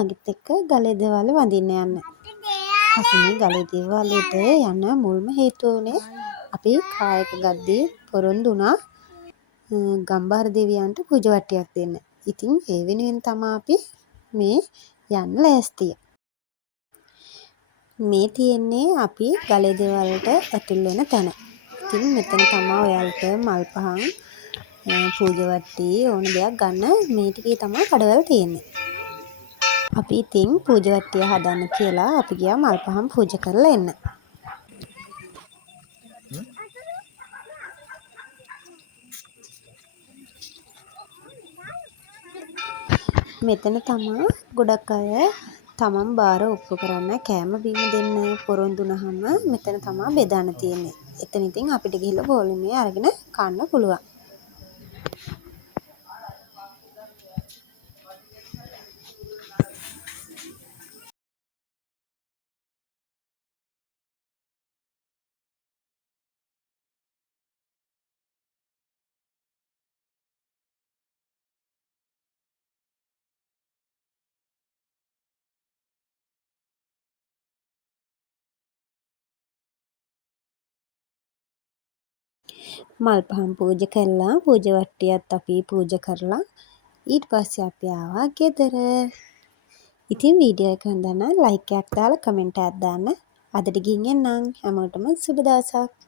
මගෙත් එක්ක ගලේ දේවල් වඳින්න යන්න. අපි මේ ගලේ දේවල්ට යන මුල්ම හේතුව උනේ අපි කායක ගද්දී පොරොන්දු වුණා ගම්භාර දෙවියන්ට පූජවට්ටියක් දෙන්න. ඉතින් ඒ වෙනුවෙන් තමයි අපි මේ යන්න ලෑස්තිය. මේ තියෙන්නේ අපි ගලේ දේවල්ට ඇතුල් වෙන තැන. ඉතින් මෙතන තමයි ඔයාලට මල් පහන් පූජවට්ටි ඕන දෙයක් ගන්න මේ ටිකේ තමයි කඩවල තියෙන්නේ. අපි ඉතින් පූජවට්ටිය හදන්න කියලා අපි ගියා මල් පහන් පූජා කරලා එන්න. මෙතන තමයි ගොඩක් අය තමන් බාර ඔප්පු කරන්න කෑම බීම දෙන්න පොරොන්දු වුණාම මෙතන තමයි බෙදන්න තියෙන්නේ. එතන ඉතින් අපිට ගිහිල්ලා බෝලුමේ අරගෙන කන්න පුළුවන්. මල් පහන් පූජා කළා පූජවට්ටියත් අපි පූජා කරලා ඊට පස්සේ අපි ආවා ගෙදර. ඉතින් වීඩියෝ එක හොඳ නම් ලයික් එකක් දාලා කමෙන්ට් එකක් දාන්න. අදට ගිහින් එන්නම්. හැමෝටම සුබ දවසක්.